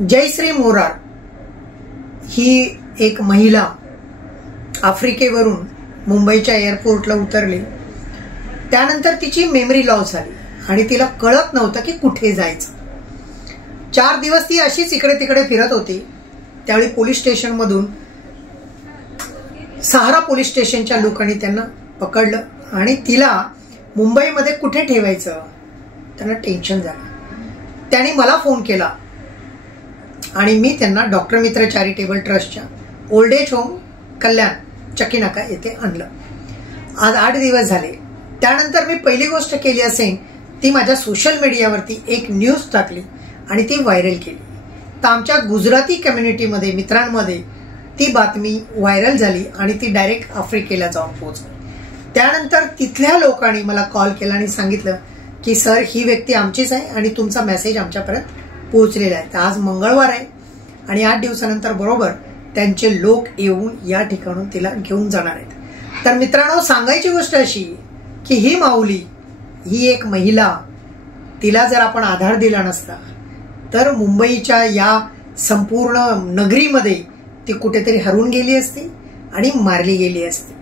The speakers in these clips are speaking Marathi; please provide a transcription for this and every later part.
जयश्री मोरार ही एक महिला आफ्रिकेवरून मुंबईच्या एअरपोर्टला उतरली. त्यानंतर तिची मेमरी लॉस झाली आणि तिला कळत नव्हतं की कुठे जायचं. 4 दिवस ती अशीच इकडे तिकडे फिरत होती. त्यावेळी पोलीस स्टेशनमधून सहारा पोलीस स्टेशनच्या लोकांनी त्यांना पकडलं आणि तिला मुंबईमध्ये कुठे ठेवायचं त्यांना टेन्शन झालं. त्यांनी मला फोन केला आणि मी त्यांना डॉक्टर मित्र चॅरिटेबल ट्रस्टच्या ओल्ड एज होम कल्याण चक्कीनाका येथे आणलं. आज 8 दिवस झाले. त्यानंतर मी पहिली गोष्ट केली असेल ती माझ्या सोशल मीडियावरती एक न्यूज टाकली आणि ती व्हायरल केली. तर आमच्या गुजराती कम्युनिटीमध्ये मित्रांमध्ये ती बातमी व्हायरल झाली आणि ती डायरेक्ट आफ्रिकेला जाऊन पोहोचली. त्यानंतर तिथल्या लोकांनी मला कॉल केला आणि सांगितलं की सर ही व्यक्ती आमचीच आहे आणि तुमचा मेसेज आमच्यापर्यंत पोहोचलेला आहे. तर आज मंगळवार आहे आणि 8 दिवसानंतर बरोबर त्यांचे लोक येऊन या ठिकाणून तिला घेऊन जाणार आहेत. तर मित्रांनो, सांगायची गोष्ट अशी की ही माऊली ही एक महिला, तिला जर आपण आधार दिला नसता तर मुंबईच्या या संपूर्ण नगरीमध्ये ती कुठेतरी हरवून गेली असती आणि मारली गेली असती.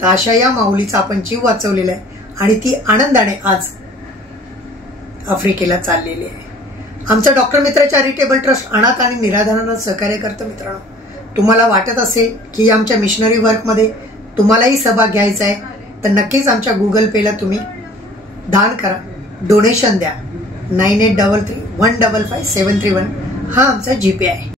तर अशा या माऊलीचा आपण जीव वाचवलेला आहे आणि ती आनंदाने आज आफ्रिकेला चाललेली आहे. आमचं डॉक्टर मित्र चॅरिटेबल ट्रस्ट अनाथ आणि निराधारांना सहकार्य करतं. मित्रांनो, तुम्हाला वाटत असेल की आमच्या मिशनरी वर्कमध्ये तुम्हालाही सहभाग घ्यायचा आहे तर नक्कीच आमच्या गुगल पेला तुम्ही दान करा, डोनेशन द्या. 9833 155 731 हा आमचा जीपे आहे.